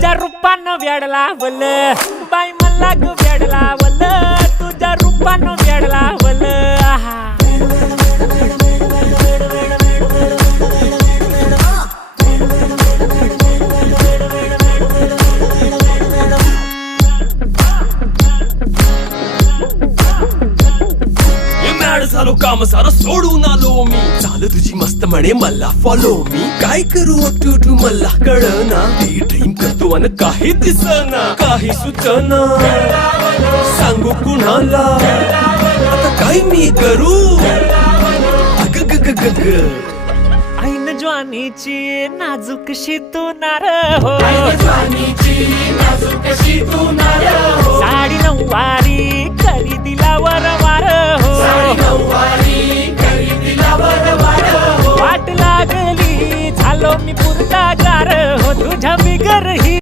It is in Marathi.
तुझ्या रूपानं वेड लावल बाई मला ग वेड लावल तुझ्या रूपानं वेड लावल आहा झालो काम सारं सोडून आलो मी चाल तुझी मस्त म्हणे मला फॉलो मी काय करू टू मला कळना ती ड्रीम करतो अन काही दिसना काही सुचना सांगू कुणाला आता काय मी करू अग ग ग ग ग ऐन ज्वानीची नाजूकशी तू नार हो साडी नऊवारी करी दिला वरवार हो वाट लागली झालो मी पुरता गार हो तुझ्या बिगर ही